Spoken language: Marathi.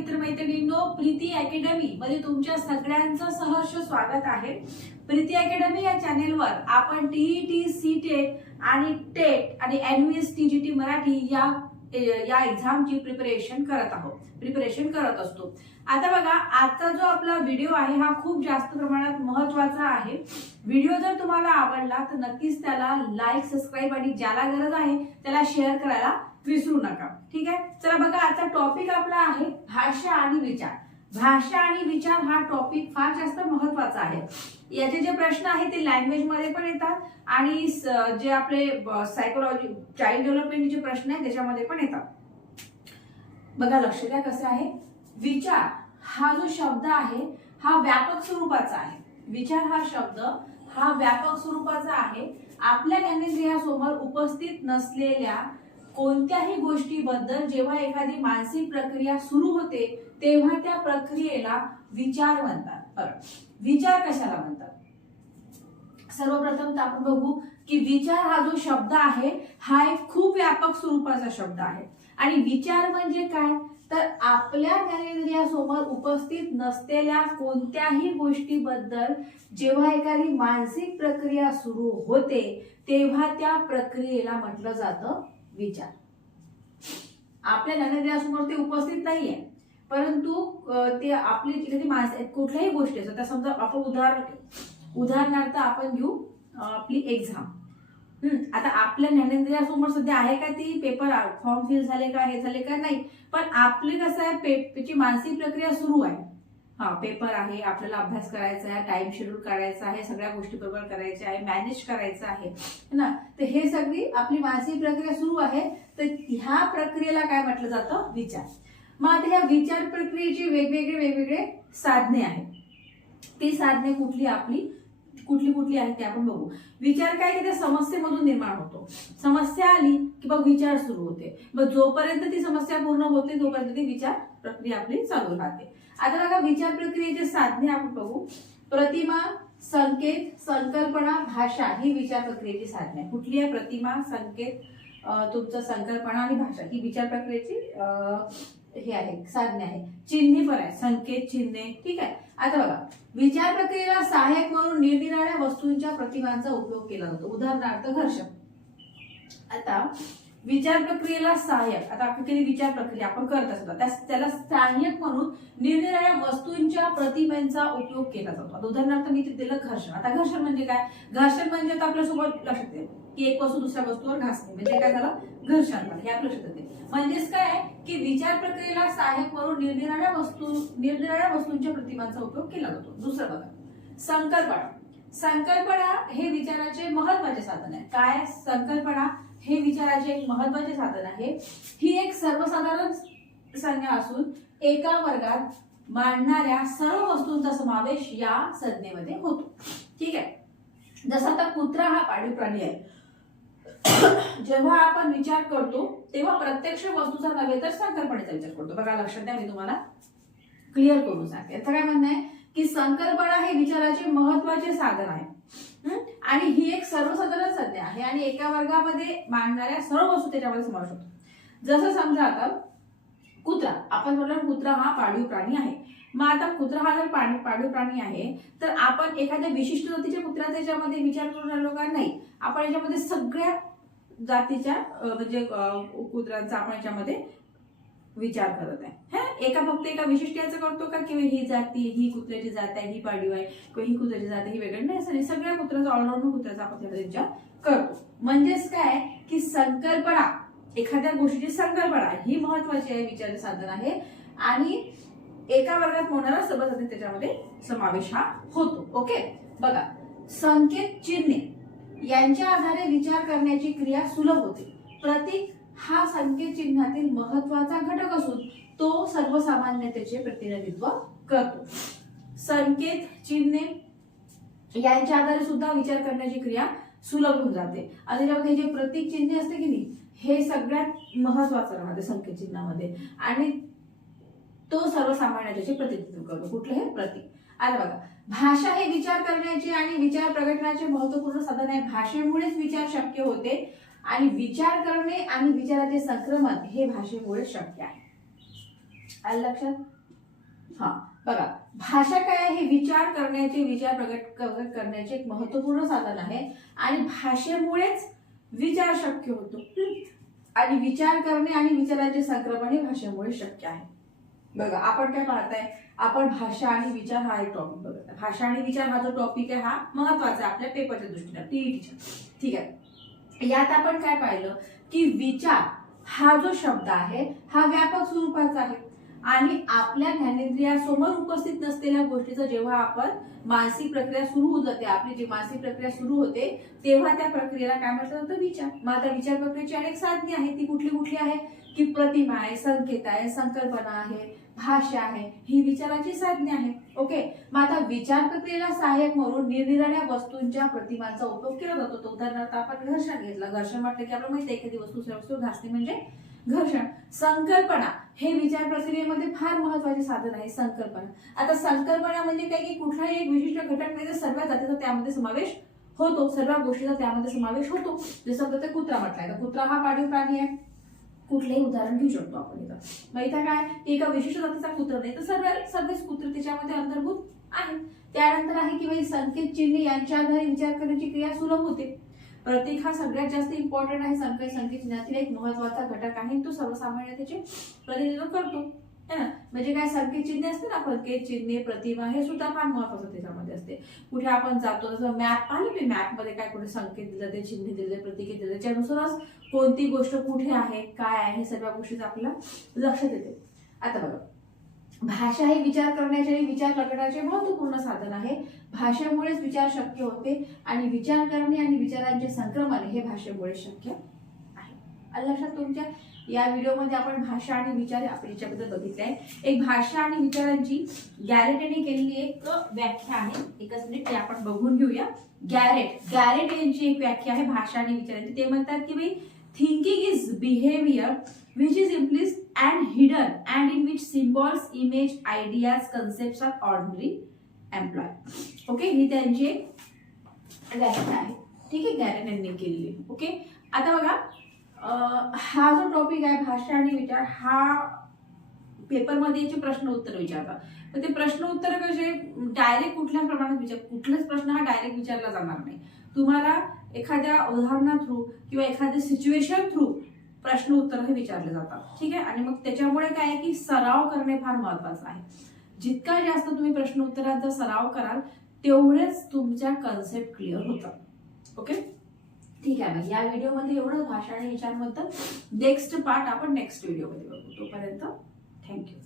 मित्रमैत्रिणींनो, प्रीती अकॅडमी मध्ये तुमच्या सगळ्यांचं सहर्ष स्वागत आहे। प्रीती अकॅडमी या चॅनेलवर आपण टीईटी, सीटेट आणि टेट आणि एनव्हीएस टीजीटी मराठी या एक्झामची प्रिपरेशन करत असतो। आता बघा, आजचा जो आपला व्हिडिओ आहे हा खूप जास्त प्रमाणात महत्त्वाचा आहे। व्हिडिओ जर तुम्हाला आवडला तर नक्कीच त्याला लाईक, सबस्क्राइब आणि ज्याला गरज आहे त्याला शेअर करायला विसरू नका। ठीक आहे, चला बघा, आजचा टॉपिक आपला आहे भाषा आणि विचार। भाषा आणि विचार हा टॉपिक फार जास्त महत्त्वाचा आहे। याचे जे प्रश्न आहेत ते लँग्वेज मध्ये पण येतात आणि जे आपले सायकोलॉजी, चाइल्ड डेव्हलपमेंटचे प्रश्न आहेत त्याच्यामध्ये पण येतात। बघा, लक्ष द्या कसं आहे। विचार हा जो शब्द आहे हा व्यापक स्वरूपाचा आहे। विचार हा शब्द हा व्यापक स्वरूपाचा आहे। आपल्या ज्ञानेंद्रियासमोर उपस्थित नसलेल्या कोणत्याही गोष्टीबद्दल जेव्हा एखादी मानसिक प्रक्रिया सुरू होते तेव्हा त्या प्रक्रियेला विचार म्हणतात। बरं, विचार कशाला म्हणतात? सर्वप्रथम तर आपण बघू की विचार हा जो शब्द आहे हा एक खूप व्यापक स्वरूपाचा शब्द आहे। आणि विचार म्हणजे काय, तर आपल्या ज्ञानेंद्रियासमोर उपस्थित नसलेल्या कोणत्याही गोष्टीबद्दल जेव्हा एखादी मानसिक प्रक्रिया सुरू होते तेव्हा त्या प्रक्रियेला म्हटलं जातं विचार। आपल्या ज्ञानेंद्रियासमोर ते उपस्थित नाहीये, परंतु ते आपली एखादी मानसिक कुठल्याही गोष्टी असतात। समजा आपण उदाहरणार्थ आपण घेऊ आपली एक्झाम। आता आपल्या ज्ञानेंद्रियासमोर सध्या आहे का ती पेपर, फॉर्म फिल झाले का, हे झाले का, नाही, पण आपले कसं आहे, त्याची मानसिक प्रक्रिया सुरू आहे। हा पेपर आहे, आपल्याला अभ्यास करायचा आहे, टाइम शेड्यूल काढायचा आहे, सगळ्या गोष्टी बरोबर करायच्या आहे, मॅनेज करायचं आहे ना, तर हे सगळी आपली मानसिक प्रक्रिया सुरू आहे। तर ह्या प्रक्रियेला काय म्हटलं जातं, विचार। मग आता ह्या विचार प्रक्रियेची वेगवेगळे साधने आहेत। ती साधने कुठली आहेत ते आपण बघू। विचार काय की त्या समस्येमधून निर्माण होतो। समस्या आली की मग विचार सुरू होते। मग जोपर्यंत ती समस्या पूर्ण होते तोपर्यंत ती विचार प्रक्रिया आपली चालू राहते। आता बघा, विचार प्रक्रियेचे साधने आपण बघू। प्रतिमा, संकेत, संकल्पना, भाषा ही विचार प्रक्रियेची साधने आहे। कुठली आहे? प्रतिमा, संकेत, तुमचं संकल्पना आणि भाषा ही विचार प्रक्रियेची हे आहे, साधने आहे। चिन्हे पण आहे, संकेत, चिन्हे। ठीक आहे, आता बघा, विचार प्रक्रियेला सहाय्यक म्हणून निरनिराळ्या वस्तूंच्या प्रतिमांचा उपयोग केला जातो। उदाहरणार्थ घर्षण। आता विचार प्रक्रियेला सहाय्यक, आता आपली विचार प्रक्रिया आपण करत असतो त्याला सहाय्यक म्हणून निरनिराळ्या वस्तूंच्या प्रतिमांचा उपयोग केला जातो। आता उदाहरणार्थ मी दिलं घर्षण। आता घर्षण म्हणजे काय? घर्षण म्हणजे आता आपल्यासोबत लक्षात येईल की एक वस्तू दुसऱ्या वस्तूवर घासणे म्हणजे काय झालं, घर्षण झालं। हे आपल्या लक्षात येते। म्हणजेच काय की विचार प्रक्रियेला सहाय्यक म्हणून निरनिराळ्या वस्तूंच्या प्रतिमांचा उपयोग केला जातो। दुसरं बघा, संकल्पना। संकल्पना हे विचाराचे महत्त्वाचे साधन आहे। काय? संकल्पना हे विचाराचे एक महत्त्वाचे साधन आहे। ही एक सर्वसाधारण संज्ञा असून एका वर्गात मांडणाऱ्या सर्व वस्तूंचा समावेश या संज्ञेमध्ये होतो। ठीक आहे, जसं आता कुत्रा हा पाळीव प्राणी आहे। जेव्हा आपण विचार करतो तेव्हा प्रत्यक्ष वस्तूचा नव्हे तर संकल्पनेचा विचार करतो। बघा, लक्षात द्या, मी तुम्हाला क्लिअर करून सांगते। याचं काय म्हणणं आहे की संकल्पना हे विचाराचे महत्त्वाचे साधन आहे आणि ही एक सर्वसाधारण संज्ञा आहे आणि एका वर्गामध्ये मांडणाऱ्या सर्व वस्तू त्याच्यामध्ये समावेश होतो। जसं समजा आता कुत्रा, आपण बोललो कुत्रा हा पाळीव प्राणी आहे। मग आता कुत्रा हा जर पाळीव प्राणी आहे तर आपण एखाद्या विशिष्ट जातीच्या कुत्र्याचा याच्यामध्ये विचार करून राहिलो का? नाही, आपण याच्यामध्ये सगळ्या जातीच्या म्हणजे कुत्र्यांचा आपण याच्यामध्ये विचार करत आहे। फक्त एका विशिष्ट याचं करतो का की ही जाती, ही कुत्र्याची जात आहे, ही पाळीव आहे, किंवा ही कुत्र्याची जात आहे, ही वेगळी नाही, असं सगळ्या कुत्र्याचा ऑलराऊंड कुत्र्याचा आपण त्यामध्ये विचार करतो। म्हणजेच काय की संकल्पना, एखाद्या गोष्टीची संकल्पना ही महत्त्वाची आहे, विचाराचे साधन आहे आणि एका वर्गात होणारा सर्व जाती त्याच्यामध्ये समावेश हा होतो। ओके, बघा, संकेत, चिन्हे यांच्या आधारे विचार करण्याची क्रिया सुलभ होते। प्रतीक हा संकेत चिन्हातील महत्त्वाचा घटक असून तो सर्वसामान्यतेचे प्रतिनिधित्व करतो। संकेत, चिन्हे यांच्या आधारे सुद्धा विचार करण्याची क्रिया सुलभ होऊन जाते। आणि त्याच्यामध्ये जे प्रतीक चिन्हे असते की नाही, हे सगळ्यात महत्त्वाचं राहते संकेत चिन्हामध्ये आणि तो सर्वसामान्यतेचे प्रतिनिधित्व करतो। कुठले? हे प्रतीक। आता बघा, भाषा हे विचार करण्याचे आणि विचार प्रगटण्याचे महत्त्वपूर्ण साधन आहे। भाषेमुळेच विचार शक्य होते आणि विचार करणे आणि विचाराचे संक्रमण हे भाषेमुळे शक्य आहे। आलं लक्षात? हा बघा, भाषा काय आहे? हे विचार करण्याचे, विचार प्रगट करण्याचे एक महत्वपूर्ण साधन आहे आणि भाषेमुळेच विचार शक्य होतो. आणि विचार करणे आणि विचारांचे संक्रमण हे भाषेमुळे शक्य आहे. बघा आपण काय पाहताय, आपण भाषा आणि विचार हा एक टॉपिक बघत आहे. भाषा आणि विचार हा जो टॉपिक आहे हा महत्वाचा आहे आपल्या पेपरच्या दृष्टीने, टीईटीच्या. ठीक आहे, यात आपण काय पाहिलं की विचार हा जो शब्द आहे हा व्यापक स्वरूपाचा आहे आणि आपल्या ज्ञानेंद्रियासमोर उपस्थित नसलेल्या गोष्टीचं जेव्हा आपण मानसिक प्रक्रिया सुरू होत जाते, आपली जी मानसिक प्रक्रिया सुरू होते तेव्हा त्या प्रक्रियेला काय म्हटलं जातं? विचार. मग आता विचार प्रक्रियेची अनेक साधने आहेत. ती कुठली कुठली आहे? की प्रतिमा आहे, संकेत आहे, संकल्पना आहे, भाषा आहे, ही विचाराची साधने आहे. ओके, मग आता विचार प्रक्रियेला सहाय्यक म्हणून निरनिराळ्या वस्तूंच्या प्रतिमांचा उपयोग केला जातो. उदाहरणार्थ आपण घर्षण घेतलं. घर्षण म्हटलं की आपल्याला माहिती आहे एखादी वस्तू घासणे म्हणजे घर्षण. संकल्पना हे विचार प्रक्रियेमध्ये फार महत्वाचे साधन आहे. संकल्पना, आता संकल्पना म्हणजे काय की कुठलाही एक विशिष्ट घटक म्हणजे सर्व जातीचा त्यामध्ये समावेश होतो, सर्व गोष्टीचा त्यामध्ये समावेश होतो. जसं ते कुत्रा म्हटलाय, तर कुत्रा हा पाळीव प्राणी आहे. कुठलंही उदाहरण घेऊ शकतो आपण इथं. मग इथं काय, एका विशिष्ट जातीचा कुत्रा नाही तर सर्वच कुत्रे त्याच्यामध्ये अंतर्भूत आहे. त्यानंतर आहे की भाई संकेत चिन्हे यांच्या आधारे विचार करण्याची क्रिया सुलभ होते. प्रतीक हा सगळ्यात जास्त इम्पॉर्टंट आहे. संकेत चिन्हातील एक महत्वाचा घटक आहे, तो सर्वसामान्य त्याचे प्रतिनिधित्व करतो. है ना, म्हणजे काय संकेत चिन्हे असते ना, संकेत चिन्हे, प्रतिमा हे सुद्धा फार महत्वाचं त्याच्यामध्ये असते. कुठे आपण जातो जसं मॅप पाहिलं मी, मॅप मध्ये काय कुठे संकेत दिले ते, चिन्ह दिले, प्रतीके दिले, त्याच्यानुसारच कोणती गोष्ट कुठे आहे, काय आहे, हे सगळ्या गोष्टीच आपल्याला लक्षात येते. आता बघा, भाषा हे विचार करण्याचे आणि विचार प्रकटाचे महत्वपूर्ण साधन आहे. भाषेमुळेच विचार शक्य होते आणि विचार करणे आणि विचारांचे संक्रमण हे भाषेमुळे शक्य आहे. आलं लक्षात तुमच्या? या व्हिडिओमध्ये आपण भाषा आणि विचार आपण याच्याबद्दल बघितले आहे. एक भाषा आणि विचारांची गॅरेटने केलेली एक व्याख्या आहे. एकच मिनिट ते आपण बघून घेऊया. गॅरेट यांची एक व्याख्या आहे भाषा आणि विचारांची. ते म्हणतात की भाई thinking is behaviour which is implicit and hidden and in which symbols, image, ideas, concepts are ordinarily employed. Okay, ही त्यांची व्याख्या आहे. ठीक आहे, गॅरेट यांनी केलेली. ओके, आता बघा हा जो टॉपिक आहे भाषा आणि विचार, हा पेपरमध्ये याचे प्रश्न उत्तर विचारतात. तर ते प्रश्न उत्तर कसे डायरेक्ट कुठल्या प्रमाणात कुठलाच प्रश्न हा डायरेक्ट विचारला जाणार नाही. तुम्हाला एखाद्या उदाहरणा थ्रू किंवा एखाद्या सिच्युएशन थ्रू प्रश्न उत्तर हे विचारले जातात. ठीक आहे, आणि मग त्याच्यामुळे काय आहे की सराव करणे फार महत्वाचं आहे. जितका जास्त तुम्ही प्रश्न उत्तरांचा सराव कराल तेवढेच तुमच्या कन्सेप्ट क्लिअर होतात. ओके, ठीक आहे. मग या व्हिडिओमध्ये एवढं भाषा आणि विचारांबद्दल. नेक्स्ट पार्ट आपण नेक्स्ट व्हिडिओमध्ये बघू. तोपर्यंत थँक्यू.